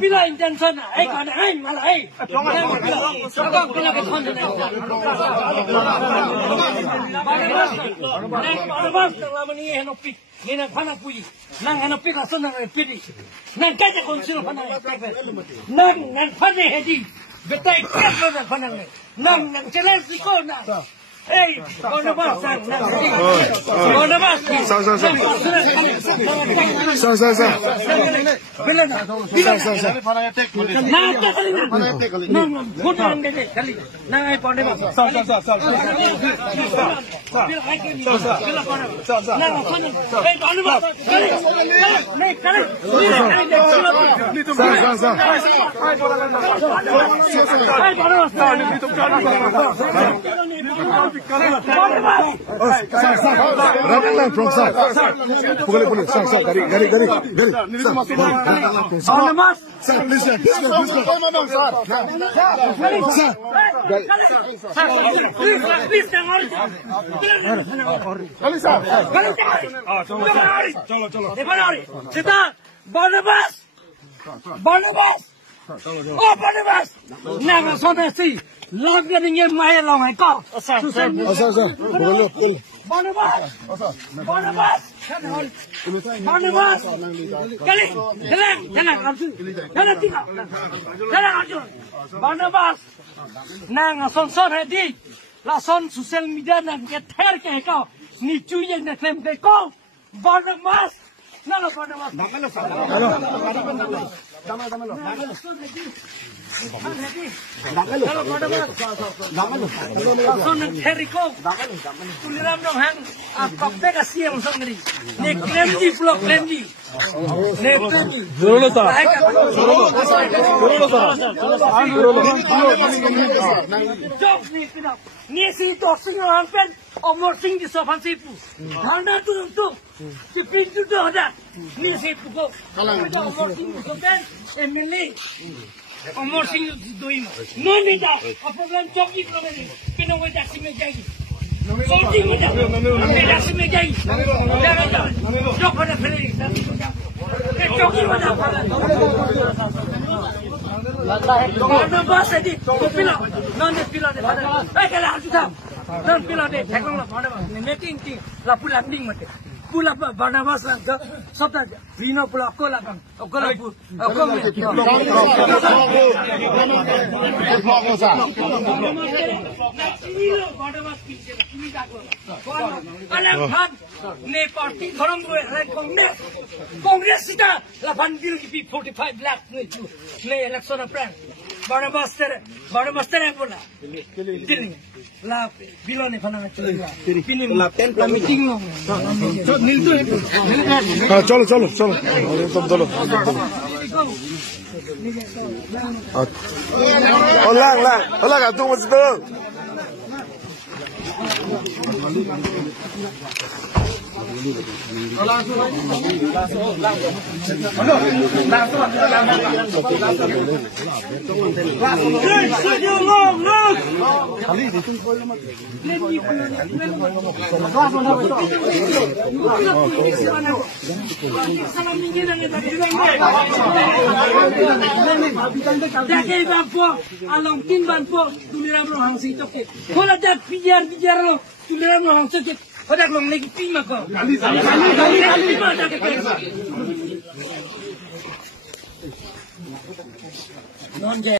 Pila intention, malah Nina pana puji, nang ano pika so nang pidi, nang kaya konsilo pana nang pana hedi, betai kaya nang pana nang jelas ko na. Hey, kono ba sang nang kono ba sa bila na na kali na kono ang dede kali nang ay ponde ba bila ay kini bila kono nang kono hey kono ba kali nay kali Naga sonasi, lagi dengan maya longai kau. Barnabas, kali, jalan tiga, Barnabas, naga son hedi, la son sosial media nang keter ke kau, ni cuy yang nak klaim ke kau, Barnabas. Nalo Barnabas. Omor sing di sopan sipu, anda tu, si pintu tu ada, ni sipu ko. Omor sing di sopan, emili, omor sing di doim. No ni dah, apa problem joki problem ni, kena wajah si menjadi. Joki ni dah, wajah si menjadi. Jangan, jok pada pelik, joki wajah. Barnabas tadi, pila, non pila de pada. Kalau harus tahu. Dan pila de thekong la Barnabas making thing la pula landing mate pula Barnabas la sabta vino pula ko la kan ko la pu ko me Barnabas piche kimi da ko ala khan ne party dharam ko congress sita la bandil ki 45 lakh ne election apran Barnabas tere bola killing la bilone khana chila pilin la meeting lo चलो Hola, tú what's the Pada long lagi pima kau. Non